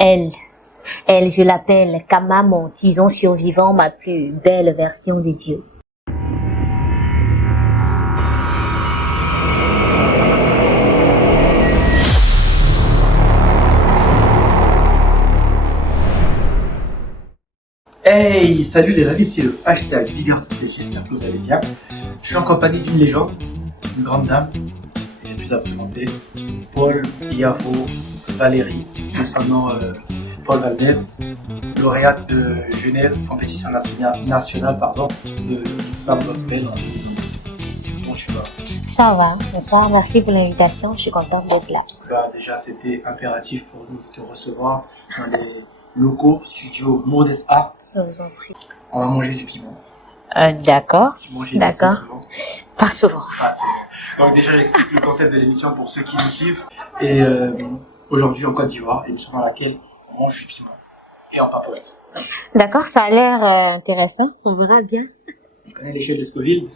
Elle, elle, je l'appelle Kama, mon tison survivant, ma plus belle version de Dieu. Hey, salut les amis, c'est le hashtag Liberté, j'espère que vous allez bien. Je suis en compagnie d'une légende, une grande dame, et j'ai plus à présenter, Paul Iavo Valérie, de son nom Paul Valdez, lauréate de Genève, compétition nationale de Slam Gospel en 2012. Bon, je suis là. Ça va, bonsoir, merci pour l'invitation, je suis contente d'être là. Là, déjà, c'était impératif pour nous de te recevoir dans les locaux studio Moses Art. Je vous en prie. On va manger du piment. D'accord, Manger d'accord. souvent. Pas souvent. Pas souvent. Donc déjà, j'explique le concept de l'émission pour ceux qui nous suivent. Et aujourd'hui, en Côte d'Ivoire, émission dans laquelle on mange du piment et on papote. D'accord, ça a l'air intéressant, on verra bien. Tu connais l'échelle de Scoville?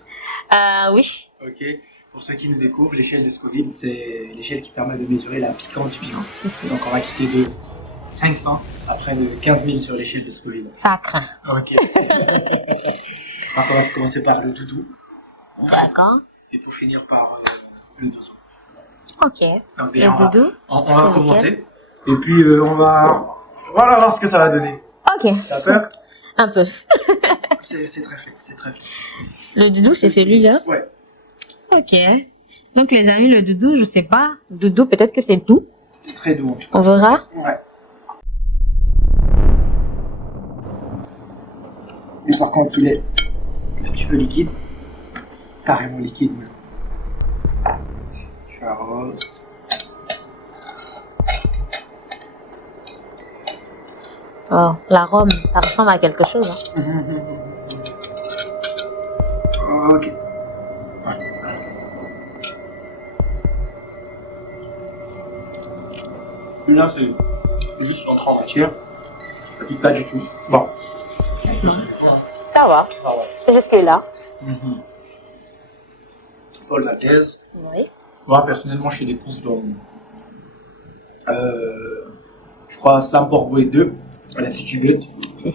Oui. Ok. Pour ceux qui nous découvrent, l'échelle de Scoville, c'est l'échelle qui permet de mesurer la piquance du piment. Donc on va quitter de 500 à près de 15 000 sur l'échelle de Scoville. Ça craint. Ok. Alors on va commencer par le doudou. D'accord. Et pour finir par le dozo. Ok. Donc déjà, le doudou. on va commencer. Et puis on va voir ce que ça va donner. Ok. T'as peur? Un peu. C'est très fait, c'est très fait. Le doudou, c'est celui-là? Ouais. Ok. Donc les amis, le doudou, je sais pas. Doudou, peut-être que c'est doux. C'est très doux en tout cas. On verra. Ouais. Mais par contre, il est un petit peu liquide. Carrément liquide même. Je arrose. Oh, l'arôme, ça ressemble à quelque chose. Hein. Ok. Là, c'est juste l'entrée en matière. Ça pique pas du tout. Bon. Ça va. Ah ouais. C'est jusque là. Paul Valdez. Oui. Moi, personnellement, je fais des courses dans, je crois, Slam Portbouet 2, à l'Institut Goethe.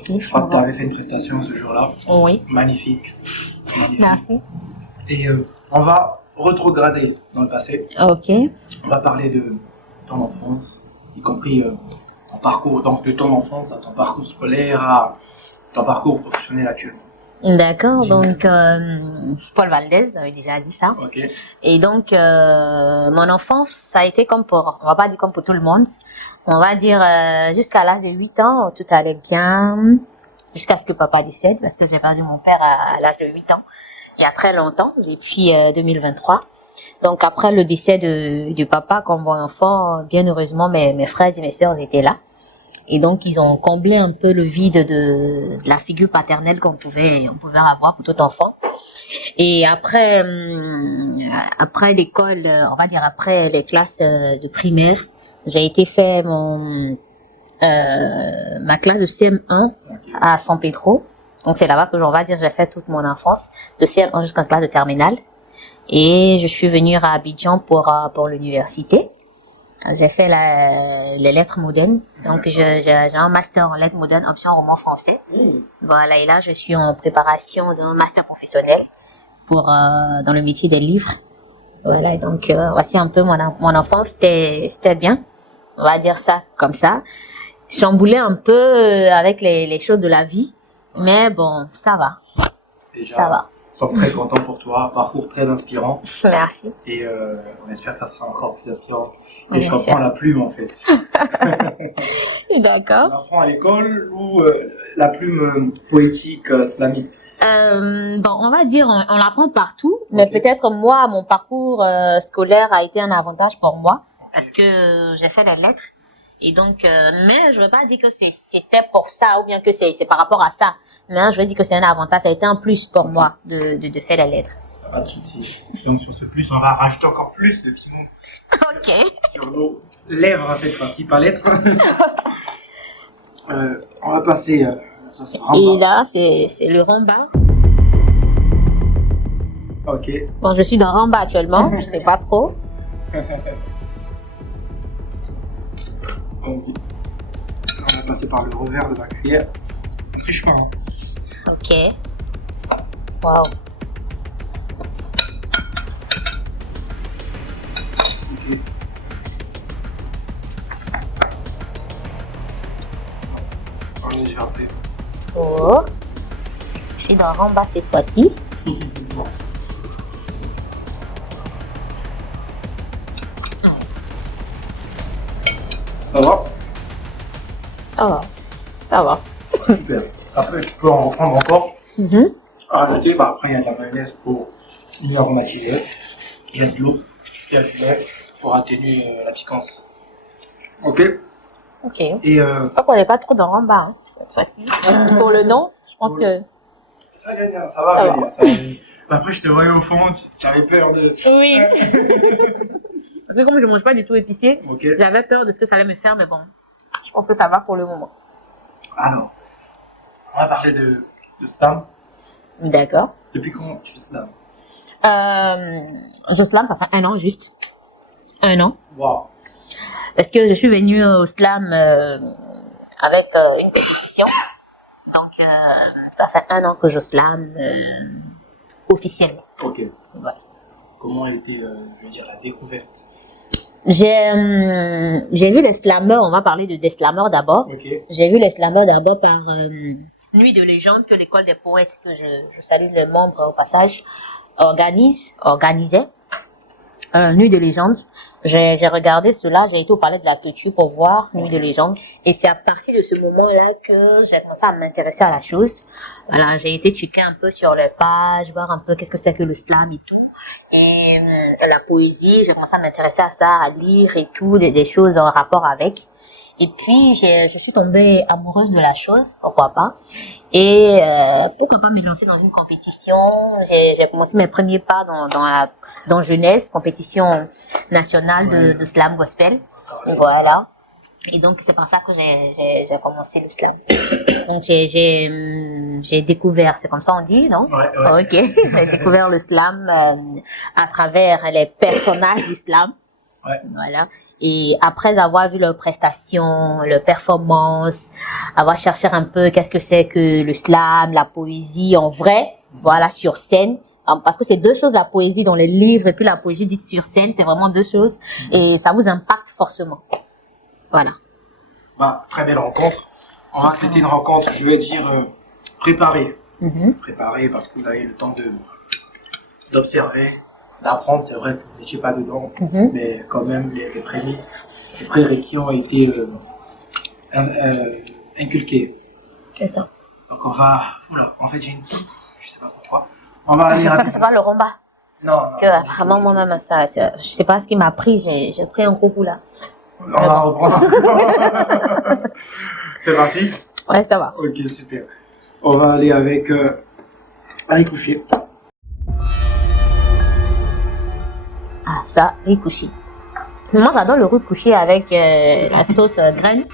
Si, Je crois que tu avais fait une prestation ce jour-là. Oui. Magnifique. Magnifique. Merci. Et on va retrograder dans le passé. Ok. On va parler de ton enfance, y compris ton parcours, donc de ton enfance à ton parcours scolaire, à ton parcours professionnel actuellement. D'accord, Dis-moi. donc Paul Valdez avait déjà dit ça. Ok. Et donc mon enfance, ça a été comme pour, on va pas dire comme pour tout le monde, on va dire jusqu'à l'âge de 8 ans, tout allait bien, jusqu'à ce que papa décède, parce que j'ai perdu mon père à l'âge de 8 ans, il y a très longtemps, depuis 2023. Donc après le décès de papa, comme bon enfant, bien heureusement, mes frères et mes sœurs étaient là. Et donc, ils ont comblé un peu le vide de la figure paternelle on pouvait avoir pour tout enfant. Et après l'école, on va dire après les classes de primaire, j'ai été faire ma classe de CM1 à San Pedro. Donc, c'est là-bas que on va dire j'ai fait toute mon enfance, de CM1 jusqu'en classe de terminale. Et je suis venue à Abidjan pour l'université. J'ai fait les lettres modernes, donc j'ai un master en lettres modernes, option roman français. Voilà, et là je suis en préparation d'un master professionnel pour dans le métier des livres. Voilà, donc voici un peu mon enfance, c'était bien, on va dire ça comme ça. Chamboulé un peu avec les choses de la vie, mais bon, ça va. Déjà, Ça va. Nous sommes très contents pour toi, un parcours très inspirant. Merci. Et on espère que ça sera encore plus inspirant. On Et je espère. reprends la plume en fait. D'accord. On apprend à l'école ou la plume poétique slamique? Bon, on va dire, on l'apprend partout, mais Ok. peut-être moi, mon parcours scolaire a été un avantage pour moi parce que j'ai fait les lettres. Et donc, mais je veux pas dire que c'était pour ça ou bien que c'est par rapport à ça. Mais je veux dire que c'est un avantage, ça a été un plus pour moi de faire les lettres. Pas de soucis. Donc sur ce plus, on va rajouter encore plus de piment Ok. sur nos lèvres cette fois-ci, pas lettres. On va passer à la sauce Et ramba. là, c'est le ramba. Ok. Bon, je suis dans ramba actuellement, je sais pas trop. Donc, passer par le revers de ma cuillère. On triche pas, hein. Ok. Waouh. Ok. On est déjà après. Oh. Je suis dans Ramba cette fois-ci. Bon. Ça va? Ça va. Ça va. Super. Après, je peux en reprendre encore. Mhm. Rajouter, bah, après, il y a de la mayonnaise pour mieux aromatiser. Il y a de l'eau. Il y a du lait pour atténuer la piquance. Ok. Ok. Et Je crois qu'on n'est pas trop dans Ramba hein, cette fois-ci. Pour le nom, je pense que. ça va bien, ça va bien. Ça va bien. Après, je te voyais au fond, tu avais peur de. Oui. Parce que comme je mange pas du tout épicé, Ok. j'avais peur de ce que ça allait me faire, mais bon, je pense que ça va pour le moment. Alors, on va parler de slam. D'accord. Depuis quand tu fais slam? Je slam, ça fait 1 an juste. 1 an. Waouh. Parce que je suis venue au slam avec une compétition. Donc, ça fait 1 an que je slam officiellement. Ok. Voilà. Comment était, je veux dire, la découverte? J'ai vu les slammers, on va parler des slammers d'abord. Ok. J'ai vu les slammers d'abord par Nuit de légende que l'école des poètes, que je salue les membres au passage, organisait. Nuit de légende. J'ai regardé cela, j'ai été au palais de la culture pour voir Nuit de légende. Et c'est à partir de ce moment-là que j'ai commencé à m'intéresser à la chose. Voilà, j'ai été checker un peu sur les pages, voir un peu qu'est-ce que c'est que le slam et tout. Et la poésie, j'ai commencé à m'intéresser à ça, à lire et tout, des choses en rapport avec. Et puis, je suis tombée amoureuse de la chose, pourquoi pas. Et pourquoi pas me lancer dans une compétition. J'ai commencé mes premiers pas dans jeunesse, compétition nationale de slam gospel. Voilà. Et donc, c'est par ça que j'ai commencé le slam. Donc, j'ai découvert, c'est comme ça on dit, non? Ouais. Ok, j'ai découvert le slam à travers les personnages du slam. Ouais. Voilà. Et après avoir vu leurs prestations, leurs performances, avoir cherché un peu qu'est-ce que c'est que le slam, la poésie en vrai, voilà, sur scène. Parce que c'est 2 choses, la poésie dans les livres et puis la poésie dite sur scène, c'est vraiment 2 choses. Et ça vous impacte forcément. Voilà. Bah, très belle rencontre. C'était une rencontre, je veux dire, préparée. Préparée parce que vous avez le temps d'observer, d'apprendre. C'est vrai que vous n'étiez pas dedans, mais quand même, les prémices, les prérequis ont été inculqués. C'est ça. Donc on va... Oula, en fait j'ai une toux, je sais pas pourquoi. On va aller rapidement. C'est pas le rumba. Non, Parce que vraiment moi-même, je sais pas ce qui m'a pris, j'ai pris un gros coup là. On va reprendre. C'est parti? Ouais, ça va. Ok, super. On va aller avec riz couché. Ah, ça, riz couché. Moi, j'adore le riz couché avec la sauce graine.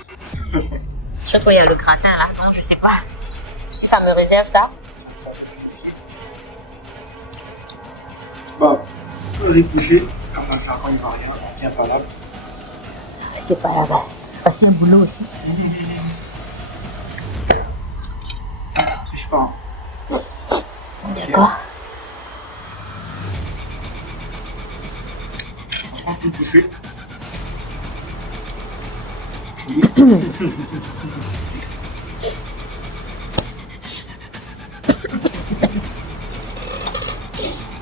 Je sais qu'il y a le gratin là, non, je sais pas. Ça me réserve ça. Bon, riz couché, on va faire quand il va rien, c'est impalable. C'est pas là-bas. C'est un boulot aussi. Je pas. D'accord. On prend riz couché.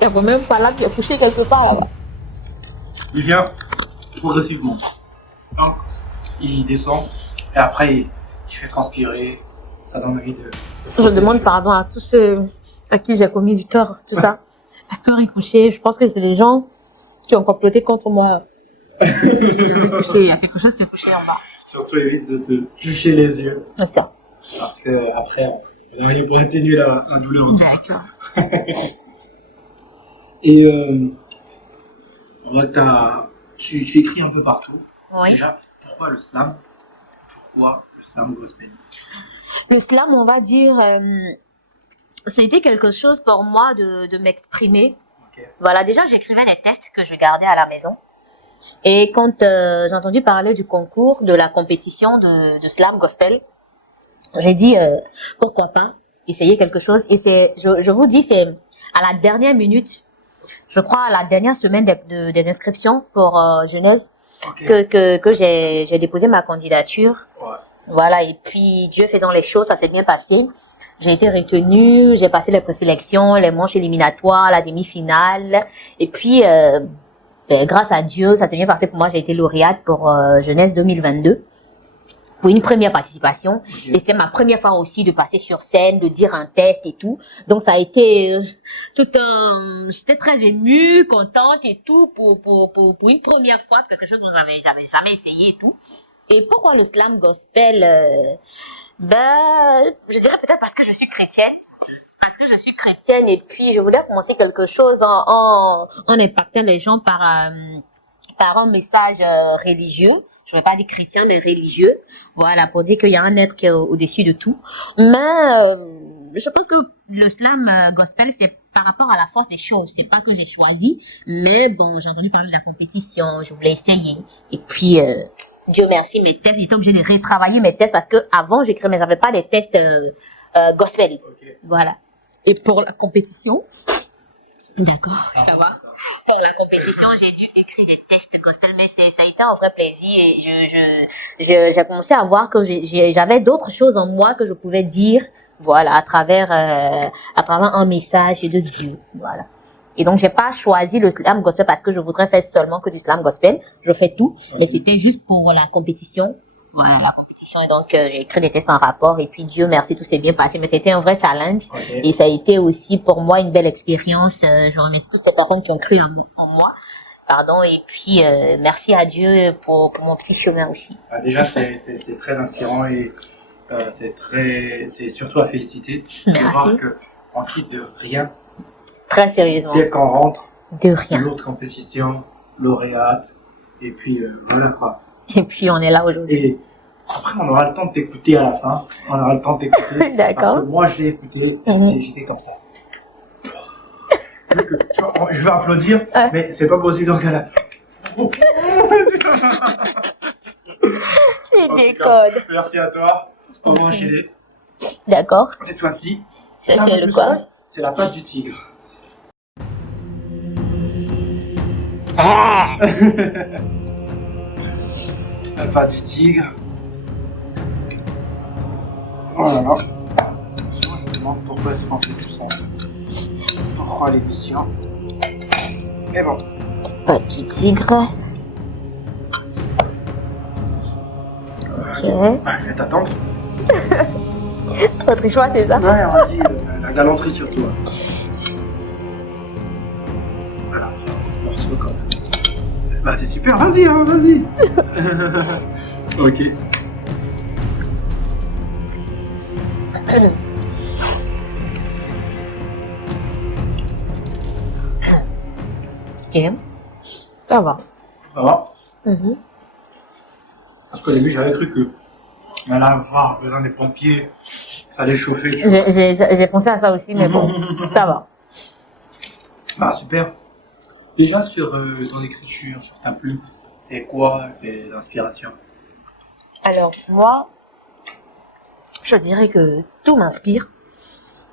Il n'y a même pas là qui est couché quelque part là-bas. Il vient progressivement. Donc, il descend et après il fait transpirer. Ça donne envie de... Je demande pardon à tous ceux à qui j'ai commis du tort, tout ça. Parce que riz couché, je pense que c'est des gens qui ont comploté contre moi. Il y a quelque chose qui est couché en bas. Surtout évite de te toucher les yeux. C'est ça. Parce que après, on va rien pour atténuer la douleur. D'accord. Et on voit que tu écris un peu partout. Oui. Déjà, pourquoi le slam? Pourquoi le slam gospel? Le slam, on va dire, c'était quelque chose pour moi de m'exprimer. Okay. Voilà, déjà j'écrivais les textes que je gardais à la maison. Et quand j'ai entendu parler du concours, de la compétition de slam gospel, J'ai dit, pourquoi pas essayer quelque chose. Et je vous dis, c'est à la dernière minute, je crois à la dernière semaine des inscriptions pour Genèse, que j'ai déposé ma candidature. Ouais. Voilà, et puis Dieu faisant les choses, ça s'est bien passé. J'ai été retenue, j'ai passé les présélections, les manches éliminatoires, la demi-finale. Et puis, grâce à Dieu, ça s'est bien passé pour moi. J'ai été lauréate pour Jeunesse 2022 pour une première participation. Et c'était ma première fois aussi de passer sur scène, de dire un test et tout. Donc ça a été j'étais très émue, contente et tout pour une première fois, quelque chose que j'avais jamais essayé et tout. Et pourquoi le slam gospel? Je dirais peut-être parce que je suis chrétienne. Parce que je suis chrétienne et puis je voulais commencer quelque chose en impactant les gens par un message religieux. Je ne vais pas dire chrétien, mais religieux. Voilà, pour dire qu'il y a un être qui est au-dessus de tout. Mais je pense que le slam gospel, c'est par rapport à la force des choses. C'est pas que j'ai choisi, mais bon, j'ai entendu parler de la compétition, je voulais essayer. Et puis, Dieu merci, mes tests, j'étais obligée de retravailler mes tests parce que avant j'écrivais, mais j'avais pas des tests gospel. Okay. Voilà. Et pour la compétition, d'accord, ça va. Pour la compétition, j'ai dû écrire des tests gospel, mais ça a été un vrai plaisir et j'ai commencé à voir que j'avais d'autres choses en moi que je pouvais dire, voilà, à travers un message de Dieu, voilà. Et donc, j'ai pas choisi le slam gospel parce que je voudrais faire seulement que du slam gospel. Je fais tout, mais c'était juste pour la compétition. Voilà, la compétition. Et donc, j'ai écrit des tests en rapport et puis Dieu merci, tout s'est bien passé. Mais c'était un vrai challenge. Et ça a été aussi pour moi une belle expérience. Je remercie toutes ces personnes qui ont cru en moi. Pardon. Et puis, merci à Dieu pour mon petit chemin aussi. Déjà, c'est très inspirant et c'est surtout à féliciter. Merci. De voir qu'on quitte de rien. Très sérieusement. Dès qu'on rentre, de rien. L'autre compétition, lauréate, et puis voilà quoi. Et puis on est là aujourd'hui. Et après, on aura le temps de t'écouter à la fin. On aura le temps de t'écouter. D'accord. Parce que moi, je l'ai écouté, j'étais comme ça. Je vais applaudir, mais c'est pas possible donc elle a... Tu déconnes. Merci à toi. On va enchaîner. D'accord. Cette fois-ci, c'est le quoi? C'est la patte du tigre. La patte du tigre. Oh là là. Souvent, je me demande pourquoi est-ce qu'on fait tout ça. Pourquoi l'émission? Mais bon. Patte du tigre. Ok. Je vais t'attendre. Votre choix, c'est ça? Ouais, vas-y, la galanterie surtout. Voilà, morceau quand même. Bah c'est super, vas-y, hein, vas-y. Ok. Ok. Ça va. Ça va? Parce qu'au début, j'avais cru que on allait avoir besoin des pompiers, ça allait chauffer. J'ai pensé à ça aussi, mais bon, ça va. Bah super. Déjà sur ton écriture, sur ta plume, c'est quoi tes inspirations? Alors moi, je dirais que tout m'inspire.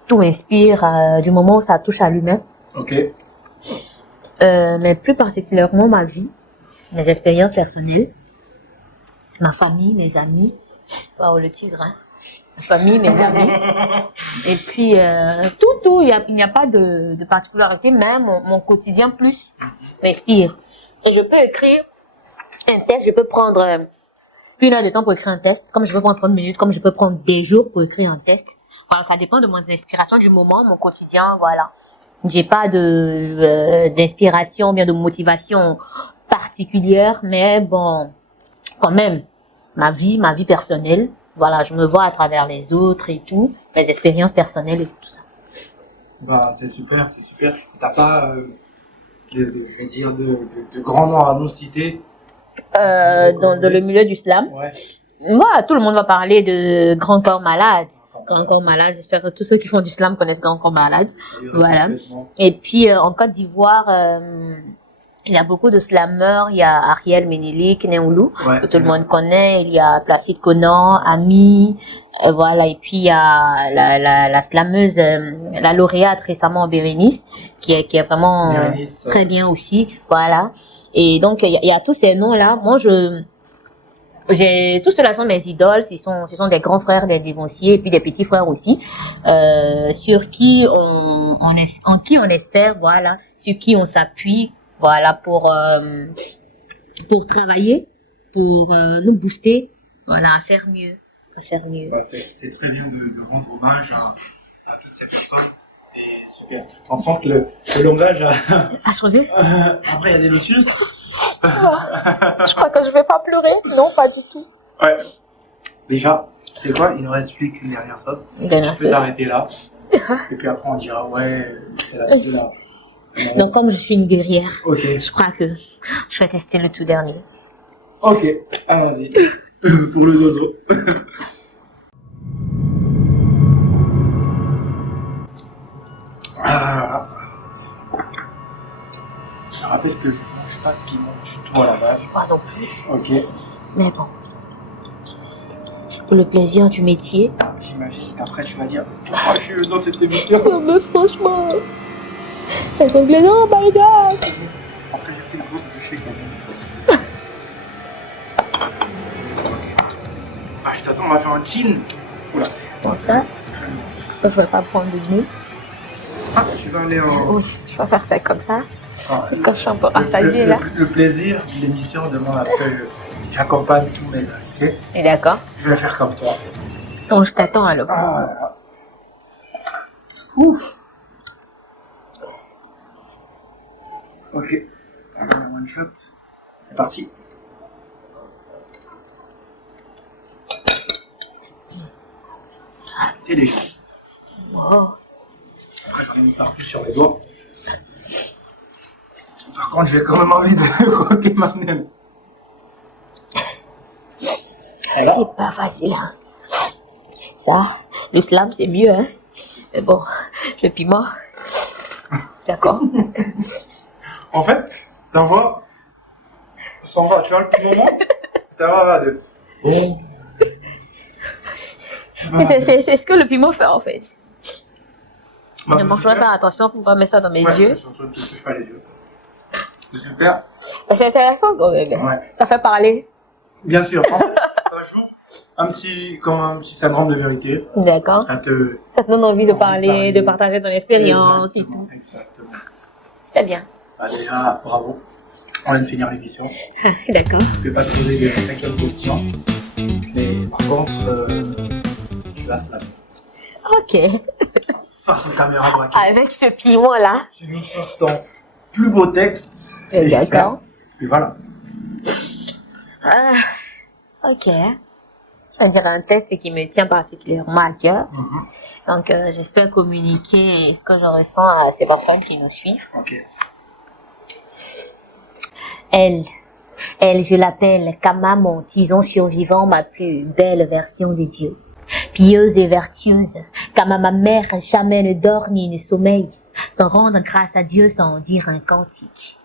Tout m'inspire du moment où ça touche à l'humain. Ok. Mais plus particulièrement ma vie, mes expériences personnelles, ma famille, mes amis. Waouh, le tigre, hein. Ma famille, mes amis. Et puis, tout, il n'y a pas de particularité, même mon quotidien plus m'inspire. Et je peux écrire un test, je peux prendre 1 heure de temps pour écrire un test, comme je peux prendre 30 minutes, comme je peux prendre des jours pour écrire un test. Voilà, ça dépend de mon inspiration du moment, mon quotidien, voilà. J'ai pas d'inspiration, bien de motivation particulière, mais bon, quand même, ma vie personnelle, voilà, je me vois à travers les autres et tout, mes expériences personnelles et tout ça. Bah, c'est super, c'est super. T'as pas, je vais dire, de grands noms à nous citer? Dans le milieu du slam. Ouais. Moi, tout le monde va parler de Grand Corps Malade. Grand Corps Malade, j'espère que tous ceux qui font du slam connaissent Grand Corps Malade. Voilà. Et puis, en Côte d'Ivoire, Il y a beaucoup de slammeurs. Il y a Ariel Ménélique, Néoulou, Ouais. que tout le monde connaît. Il y a Placide Conan, Ami. Voilà. Et puis, il y a la slammeuse, la lauréate récemment, Bérénice, qui est vraiment Bérénice, très bien aussi. Voilà. Et donc, il y a tous ces noms-là. Moi, tous ceux-là sont mes idoles. Ce sont des grands frères, des dévanciers, et puis des petits frères aussi, sur qui en qui on espère, voilà, sur qui on s'appuie, voilà, pour travailler, pour nous booster, voilà, à faire mieux, à faire mieux. Ouais, c'est très bien de rendre hommage à toutes ces personnes. Et super. On sent que le langage a. À changer? Après, il y a des lotus. Je crois que je vais pas pleurer. Non, pas du tout. Ouais. Déjà, tu sais quoi? Il nous reste plus qu'une dernière sauce. Dernière Tu peux sauce. t'arrêter là. Et puis après, on dira, ouais, c'est la suite de là. Donc, comme je suis une guerrière, Ok. je crois que je vais tester le tout dernier. Ok, allons-y. Pour le dodo. Ah. Je rappelle que je ne mange pas de piment du tout à la base. Pas non plus. Ok. Mais bon. Pour le plaisir du métier. J'imagine qu'après tu vas dire, pourquoi je suis dans cette émission? Oh, mais franchement. Les Anglais, oh my god. Après j'ai fait le groupe de chez Camille. Ah, je t'attends, on va faire un chin. Oula. Bon, ça, je ne vais pas prendre de nez. Ah, tu vas aller en. Oui, je vais faire ça comme ça. Ah, Parce que je suis un peu rassasiée là. le plaisir de l'émission demande à ce que j'accompagne tous mes invités. Et d'accord. Je vais faire comme toi. Donc, je t'attends alors. Ah, là. Ouf. Ok. Alors, la one shot. C'est parti. Et déjà. Oh. Après, j'en ai mis partout sur les doigts. Par contre, j'ai quand même envie de croquer ma naine. Voilà. C'est pas facile, hein. Ça, le slam, c'est mieux, hein. Mais bon, le piment. D'accord. En fait, t'en vois, ça va, tu vois le piment monte, t'en vois de. Oh. C'est ce que le piment fait, en fait. Bah, Mais moi, je dois faire attention pour ne pas mettre ça dans mes yeux. Surtout, ne touche pas les yeux. C'est super. C'est intéressant, quand même. Ouais. Ça fait parler. Bien sûr. En fait, ça joue comme un petit syndrome de vérité. D'accord. Ça te. Ça te donne envie de parler, de partager ton expérience et tout. Exactement. C'est bien. Bah, déjà, bravo. On vient de finir l'émission. D'accord. Je vais pas te poser des 5 questions. Mais par contre, tu vas se laver. Ok. Face aux caméras braquées. Avec ce piment-là. Tu nous sors ton plus beau texte. D'accord. Et voilà. Ah, ok. Je vais dire un test qui me tient particulièrement à cœur. Donc, j'espère communiquer ce que je ressens à ces personnes qui nous suivent. Ok. Elle, je l'appelle Kama, mon tison survivant, ma plus belle version de Dieu. Pieuse et vertueuse, Kama, ma mère, jamais ne dort ni ne sommeille, sans rendre grâce à Dieu, sans dire un cantique.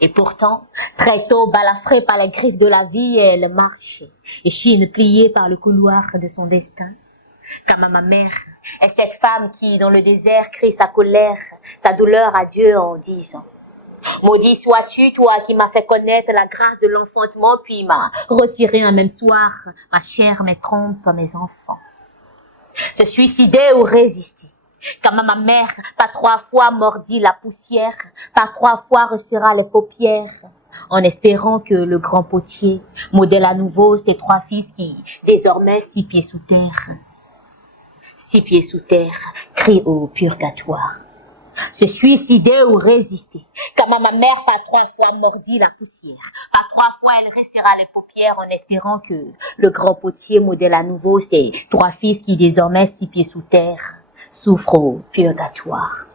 Et pourtant, très tôt, balafrée par les griffes de la vie, elle marche, échine pliée par le couloir de son destin. Kama, ma mère, est cette femme qui, dans le désert, crie sa colère, sa douleur à Dieu en disant: maudit sois-tu, toi qui m'as fait connaître la grâce de l'enfantement, puis m'a retiré un même soir ma chair, mes trompes, mes enfants. Se suicider ou résister. Kama, ma mère, pas 3 fois mordit la poussière, pas 3 fois resserra les paupières, en espérant que le grand potier modèle à nouveau ses 3 fils qui, désormais 6 pieds sous terre, 6 pieds sous terre, crient au purgatoire. Se suicider ou résister. Kama, ma mère, pas 3 fois mordit la poussière, pas 3 fois elle resserra les paupières en espérant que le grand potier modèle à nouveau ses 3 fils qui, désormais 6 pieds sous terre, souffrent au purgatoire.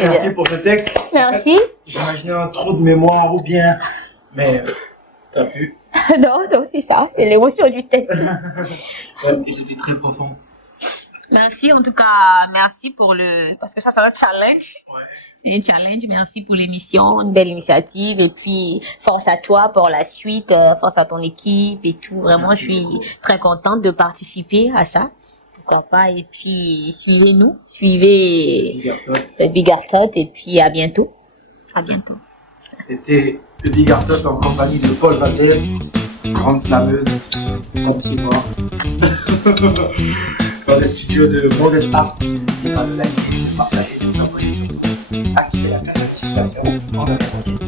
Merci pour ce texte. Merci. J'imaginais un trou de mémoire ou bien. Mais t'as vu. Non, c'est aussi ça, c'est l'émotion du test. Ouais, et c'était très profond. Merci en tout cas, merci pour parce que ça c'est un challenge. Ouais. C'est un challenge. Merci pour l'émission, une belle initiative et puis force à toi pour la suite, force à ton équipe et tout. Vraiment, Merci je suis beaucoup. très contente de participer à ça. Pourquoi pas. Et puis suivez-nous, suivez Big Artot. Big Artot et puis à bientôt. À bientôt. C'était le Big Artot en compagnie de Paul Valdez, grande slameuse, comme c'est moi, dans les studios de Modest Art. N'oubliez pas de liker, de partager, de vous abonner surtout. Activez la notification en attendant.